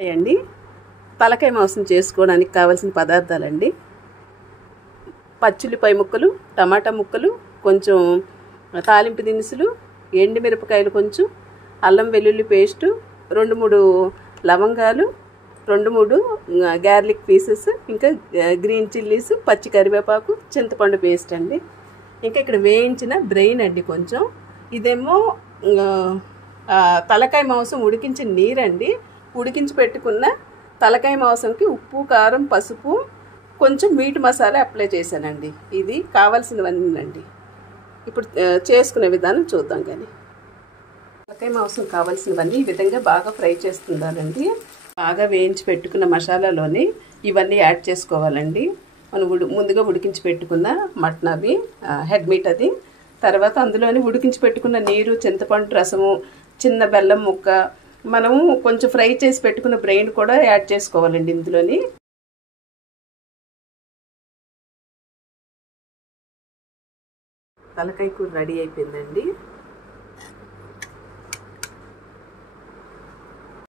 అండి తలకాయ మాంసం చేసుకోవడానికి కావాల్సిన పదార్థాలండి. పచ్చిమిరపకాయ ముక్కలు, టమాటా ముక్కలు, కొంచెం తాలింపు దినుసులు, ఎండుమిరపకాయలు కొంచెం, అల్లం వెల్లుల్లి పేస్టు, 2-3 లవంగాలు, 2-3 గార్లిక్ పీసెస్, ఇంకా గ్రీన్ చిల్లీస్, పచ్చి కరివేపాకు, చింతపండు పేస్ట్ అండి. ఇంకా ఇక్కడ వేయించిన బ్రెయిన్ అండి కొంచెం. ఇదేమో తలకాయ మాంసం ఉడికించిన నీరండి. ఉడికించి పెట్టుకున్న తలకాయ మాంసంకి ఉప్పు, కారం, పసుపు, కొంచెం మీట్ మసాలా అప్లై చేశానండి. ఇది కావాల్సినవన్నీ అండి. ఇప్పుడు చేసుకునే విధానం చూద్దాం. కానీ తలకాయ మాంసం కావాల్సినవన్నీ ఈ విధంగా బాగా ఫ్రై చేస్తుండాలండి. బాగా వేయించి పెట్టుకున్న మసాలాలోని ఇవన్నీ యాడ్ చేసుకోవాలండి. మనం ముందుగా ఉడికించి పెట్టుకున్న మటన్ అవి హెడ్ మీట్ అది, తర్వాత అందులోని ఉడికించి పెట్టుకున్న నీరు, చింతపండు రసము, చిన్న బెల్లం ముక్క, మనము కొంచెం ఫ్రై చేసి పెట్టుకున్న బ్రెయిన్ కూడా యాడ్ చేసుకోవాలండి ఇందులోని. తలకాయ కూర రెడీ అయిపోయిందండి.